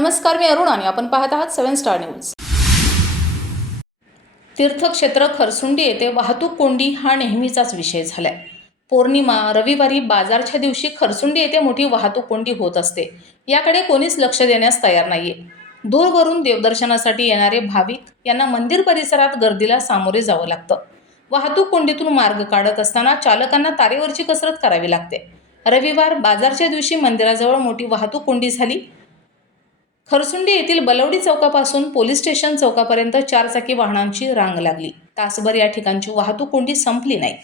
नमस्कार मी अरुण आणि आपण पाहत आहात सेवन स्टार न्यूज. तीर्थक्षेत्र खरसुंडी येथे वाहतूक कोंडी हा नेहमीचाच विषय झालाय. पौर्णिमा रविवारी बाजारच्या दिवशी खरसुंडी येथे मोठी वाहतूक कोंडी होत असते. याकडे कोणीच लक्ष देण्यास तयार नाहीये. दूरवरून देवदर्शनासाठी येणारे भाविक यांना मंदिर परिसरात गर्दीला सामोरे जावं लागतं. वाहतूक कोंडीतून मार्ग काढत असताना चालकांना तारेवरची कसरत करावी लागते. रविवार बाजारच्या दिवशी मंदिराजवळ मोठी वाहतूक कोंडी झाली. खरसुंडी येथील बलवडी चौकापासून पोलीस स्टेशन चौकापर्यंत चारचाकी वाहनांची रांग लागली. तासभर या ठिकाणची वाहतूक कोंडी संपली नाही.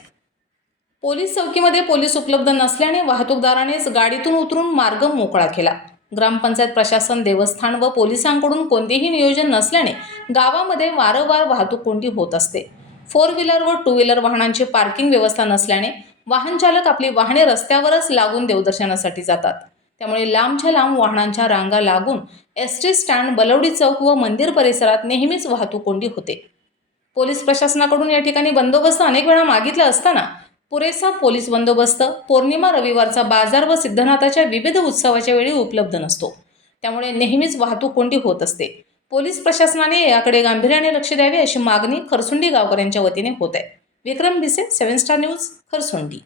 पोलीस चौकीमध्ये पोलीस उपलब्ध नसल्याने वाहतूकदारानेच गाडीतून उतरून मार्ग मोकळा केला. ग्रामपंचायत प्रशासन देवस्थान व पोलिसांकडून कोणतेही नियोजन नसल्याने गावामध्ये वारंवार वाहतूक कोंडी होत असते. फोर व्हीलर व टू व्हीलर वाहनांची पार्किंग व्यवस्था नसल्याने वाहनचालक आपली वाहने रस्त्यावरच लागून देवदर्शनासाठी जातात. त्यामुळे लांबच्या लांब वाहनांच्या रांगा लागून एस टी स्टँड बलवडी चौक व मंदिर परिसरात नेहमीच वाहतूक कोंडी होते. पोलीस प्रशासनाकडून या ठिकाणी बंदोबस्त अनेक वेळा मागितला असताना पुरेसा पोलीस बंदोबस्त पौर्णिमा रविवारचा बाजार व सिद्धनाथाच्या विविध उत्सवाच्या वेळी उपलब्ध नसतो. त्यामुळे नेहमीच वाहतूक कोंडी होत असते. पोलीस प्रशासनाने याकडे गांभीर्याने लक्ष द्यावे अशी मागणी खरसुंडी गावकऱ्यांच्या वतीने होत आहे. Vikram Bhise seven star news Kharsundi.